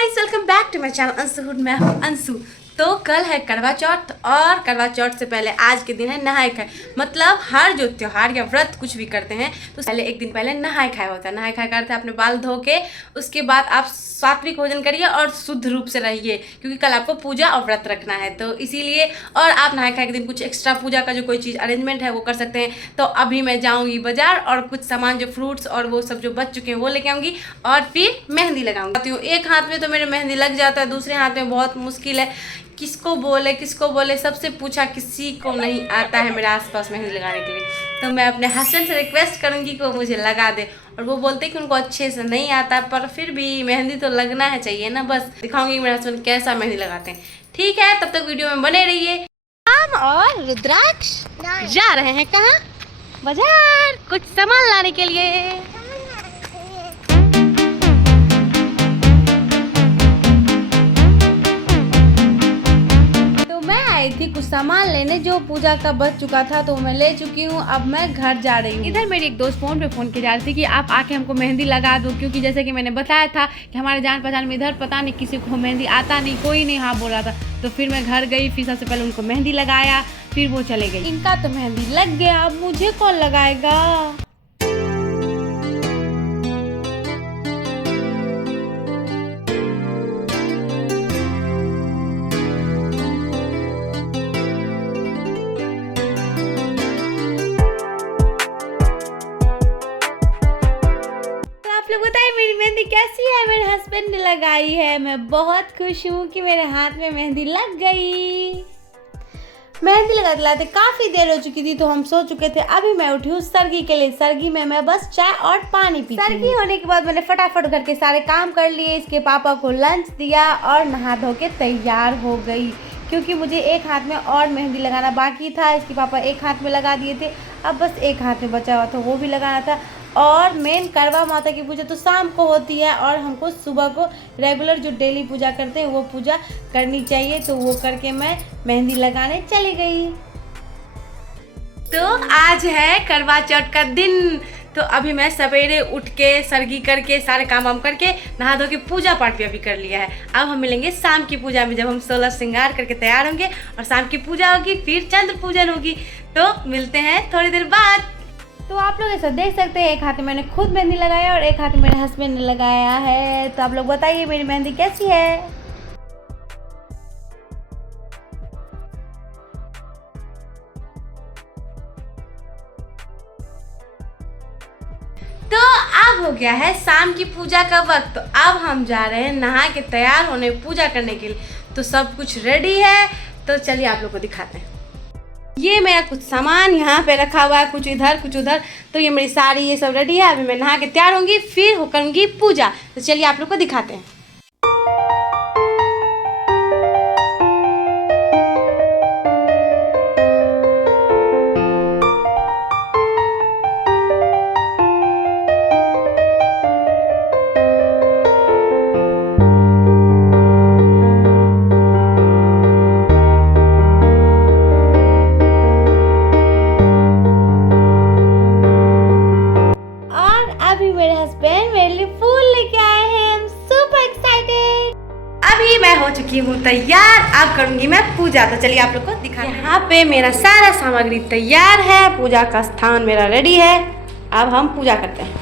Guys, welcome back to my channel Anshu hood. मैं हूं अंशु। तो कल है करवा चौथ और करवा चौथ से पहले आज के दिन है नहाए खाए। मतलब हर जो त्योहार या व्रत कुछ भी करते हैं तो पहले एक दिन पहले नहाए खाए होता है। नहाए खाए करते हैं अपने बाल धो के, उसके बाद आप सात्विक भोजन करिए और शुद्ध रूप से रहिए, क्योंकि कल आपको पूजा और व्रत रखना है। तो इसीलिए और आप नहाए खाए के दिन कुछ एक्स्ट्रा पूजा का जो कोई चीज़ अरेंजमेंट है वो कर सकते हैं। तो अभी मैं जाऊँगी बाजार और कुछ सामान जो फ्रूट्स और वो सब जो बच चुके हैं वो लेके आऊँगी और फिर मेहंदी लगाऊंगी। एक हाथ में तो मेरे मेहंदी लग जाता है, दूसरे हाथ में बहुत मुश्किल है। किसको बोले सबसे पूछा, किसी को नहीं आता है मेरे आसपास मेहंदी लगाने के लिए। तो मैं अपने हस्बैंड से रिक्वेस्ट करूँगी कि वो मुझे लगा दे, और वो बोलते हैं कि उनको अच्छे से नहीं आता, पर फिर भी मेहंदी तो लगना है चाहिए ना। बस दिखाऊंगी मेरे हस्बैंड कैसा मेहंदी लगाते हैं। ठीक है, तब तक वीडियो में बने रहिए। हम और रुद्राक्ष जा रहे हैं कहाँ? बाजार, कुछ सामान लाने के लिए। आई थी कुछ सामान लेने जो पूजा का बच चुका था, तो मैं ले चुकी हूँ। अब मैं घर जा रही हूँ। इधर मेरी एक दोस्त फोन की जा रही थी कि आप आके हमको मेहंदी लगा दो, क्योंकि जैसे कि मैंने बताया था कि हमारे जान पहचान में इधर पता नहीं किसी को मेहंदी आता नहीं, कोई नहीं हाँ बोला था। तो फिर मैं घर गई, फिर सबसे पहले उनको मेहंदी लगाया, फिर वो चले गई। इनका तो मेहंदी लग गया, अब मुझे कौन लगाएगा? लोग बताइए मेरी मेहंदी कैसी है? मेरे हस्बैंड ने लगाई है। मैं बहुत खुश हूँ कि मेरे हाथ में मेहंदी लग गई। मेहंदी लगाते लगाते काफ़ी देर हो चुकी थी, तो हम सो चुके थे। अभी मैं उठी हूँ सरगी के लिए। सरगी में मैं बस चाय और पानी पी। सरगी होने के बाद मैंने फटाफट घर के सारे काम कर लिए, इसके पापा को लंच दिया और नहा धो के तैयार हो गई, क्योंकि मुझे एक हाथ में और मेहंदी लगाना बाकी था। इसके पापा एक हाथ में लगा दिए थे, अब बस एक हाथ में बचा हुआ था, वो भी लगाना था। और मेन करवा माता की पूजा तो शाम को होती है, और हमको सुबह को रेगुलर जो डेली पूजा करते हैं वो पूजा करनी चाहिए। तो वो करके मैं मेहंदी लगाने चली गई। तो आज है करवा चौथ का दिन। तो अभी मैं सवेरे उठ के सरगी करके सारे काम वाम करके नहा धो के पूजा पाठ भी अभी कर लिया है। अब हम मिलेंगे शाम की पूजा में, जब हम 16 श्रृंगार करके तैयार होंगे और शाम की पूजा होगी, फिर चंद्र पूजन होगी। तो मिलते हैं थोड़ी देर बाद। तो आप लोग ऐसा देख सकते हैं, एक हाथ में मैंने खुद मेहंदी लगाया और एक हाथ में मेरे हस्बैंड ने लगाया है। तो आप लोग बताइए मेरी मेहंदी कैसी है? तो अब हो गया है शाम की पूजा का वक्त। तो अब हम जा रहे हैं नहा के तैयार होने पूजा करने के लिए। तो सब कुछ रेडी है, तो चलिए आप लोग को दिखाते हैं। ये मेरा कुछ सामान यहाँ पे रखा हुआ है, कुछ इधर कुछ उधर। तो ये मेरी साड़ी ये सब रेडी है। अभी मैं नहा के तैयार होंगी, फिर हो करूँगी पूजा। तो चलिए आप लोग को दिखाते हैं। मेरे हस्बैंड मेरे लिए फूल लेके आए हैं। I'm super excited। अभी मैं हो चुकी हूँ तैयार, अब करूँगी मैं पूजा। तो चलिए आप लोग को दिखा। यहाँ पे मेरा सारा सामग्री तैयार है, पूजा का स्थान मेरा रेडी है। अब हम पूजा करते हैं।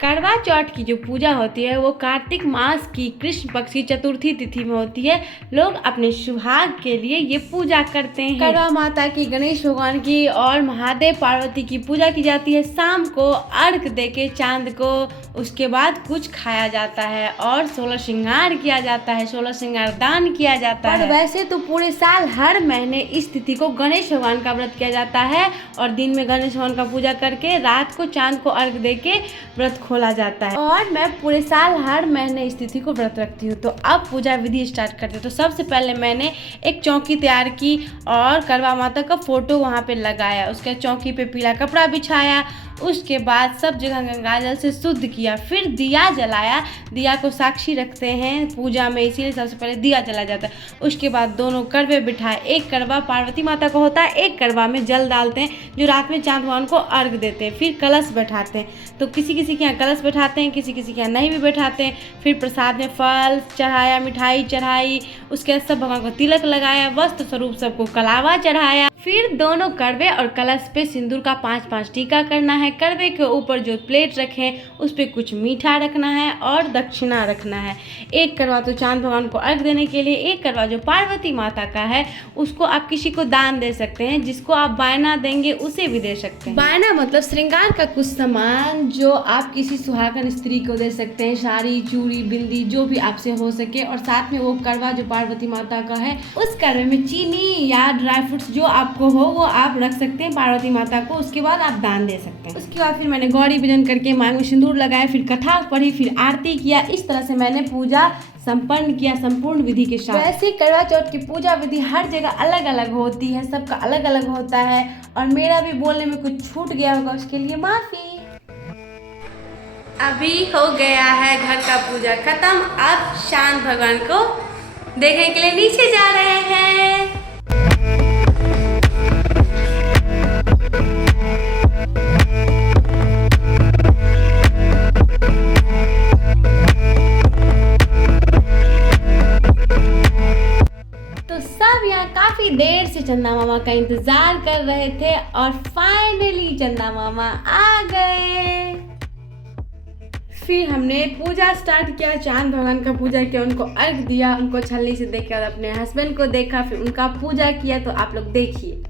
करवा चौथ की जो पूजा होती है वो कार्तिक मास की कृष्ण पक्ष की चतुर्थी तिथि में होती है। लोग अपने सुहाग के लिए ये पूजा करते हैं। करवा माता की, गणेश भगवान की और महादेव पार्वती की पूजा की जाती है। शाम को अर्घ देके चांद को, उसके बाद कुछ खाया जाता है और 16 श्रृंगार किया जाता है, 16 श्रृंगार दान किया जाता है। वैसे तो पूरे साल हर महीने इस तिथि को गणेश भगवान का व्रत किया जाता है, और दिन में गणेश भगवान का पूजा करके रात को चांद को अर्घ देके व्रत खोला जाता है। और मैं पूरे साल हर महीने इस तिथि को व्रत रखती हूँ। तो अब पूजा विधि स्टार्ट करते हैं। तो सबसे पहले मैंने एक चौकी तैयार की और करवा माता का फोटो वहाँ पे लगाया। उसके चौकी पे पीला कपड़ा बिछाया उसके बाद सब जगह गंगाजल से शुद्ध किया, फिर दिया जलाया। दिया को साक्षी रखते हैं पूजा में, इसीलिए सबसे पहले दिया जलाया जाता है। उसके बाद दोनों कड़वे बिठाए, एक कड़वा पार्वती माता को होता है, एक कड़वा में जल डालते हैं जो रात में चांद भगवान को अर्घ देते हैं। फिर कलश बैठाते हैं, तो किसी किसी के यहाँ कलश बैठाते हैं, किसी किसी के यहाँ नहीं भी बैठाते हैं। फिर प्रसाद में फल चढ़ाया, मिठाई चढ़ाई, उसके बाद सब भगवान को तिलक लगाया, वस्त्र स्वरूप सबको कलावा चढ़ाया। फिर दोनों कड़वे और कलश पे सिंदूर का 5-5 टीका करना है। कड़वे के ऊपर जो प्लेट रखें उस पर कुछ मीठा रखना है और दक्षिणा रखना है। एक कड़वा तो चांद भगवान को अर्घ देने के लिए, एक कड़वा जो पार्वती माता का है उसको आप किसी को दान दे सकते हैं, जिसको आप बायना देंगे उसे भी दे सकते हैं। बायना मतलब श्रृंगार का कुछ सामान जो आप किसी सुहागन स्त्री को दे सकते हैं, साड़ी चूड़ी बिंदी जो भी आपसे हो सके। और साथ में वो कड़वा जो पार्वती माता का है उस कड़वे में चीनी या ड्राई फ्रूट्स जो आपको हो वो आप रख सकते हैं पार्वती माता को, उसके बाद आप दान दे सकते हैं। उसके बाद फिर मैंने गौरी पूजन करके मांग में सिंदूर लगाया, फिर कथा पढ़ी, फिर आरती किया। इस तरह से मैंने पूजा संपन्न किया संपूर्ण विधि के साथ। वैसे करवा चौथ की पूजा विधि हर जगह अलग अलग होती है, सबका अलग अलग होता है, और मेरा भी बोलने में कुछ छूट गया होगा उसके लिए माफी। अभी हो गया है घर का पूजा खत्म, अब शांत भगवान को देखने के लिए नीचे जा रहे हैं। तो सब यहाँ काफी देर से चंदा मामा का इंतजार कर रहे थे और फाइनली चंदा मामा आ गए। फिर हमने पूजा स्टार्ट किया, चांद भगवान का पूजा किया, उनको अर्घ दिया, उनको छलनी से देखकर अपने हस्बैंड को देखा, फिर उनका पूजा किया। तो आप लोग देखिए।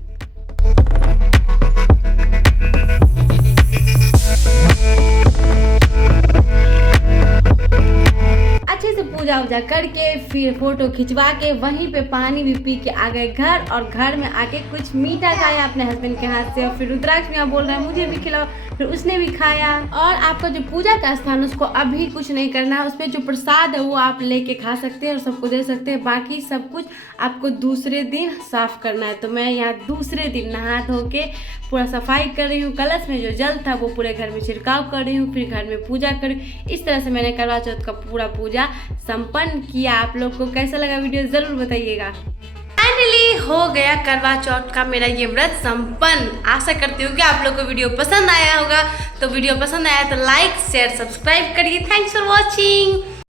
अच्छे से पूजा वूजा करके फिर फोटो खिंचवा के वहीं पे पानी भी पी के आ गए घर, और घर में आके कुछ मीठा खाया अपने हस्बैंड के हाथ से। और फिर रुद्राक्ष मियाँ बोल रहा है मुझे भी खिलाओ, फिर उसने भी खाया। और आपका जो पूजा का स्थान उसको अभी कुछ नहीं करना है, उसमें जो प्रसाद है वो आप लेके खा सकते हैं और सबको दे सकते हैं। बाकी सब कुछ आपको दूसरे दिन साफ करना है। तो मैं यहाँ दूसरे दिन नहा धो के पूरा सफाई कर रही हूँ। कलश में जो जल था वो पूरे घर में छिड़काव कर रही हूँ, फिर घर में पूजा कर। इस तरह से मैंने करवा चौथ का पूरा पूजा संपन्न किया। आप लोग को कैसा लगा वीडियो जरूर बताइएगा। फाइनली हो गया करवा चौथ का मेरा ये व्रत संपन्न। आशा करती हूँ कि आप लोग को वीडियो पसंद आया होगा। तो वीडियो पसंद आया तो लाइक शेयर सब्सक्राइब करिए। Thanks for watching.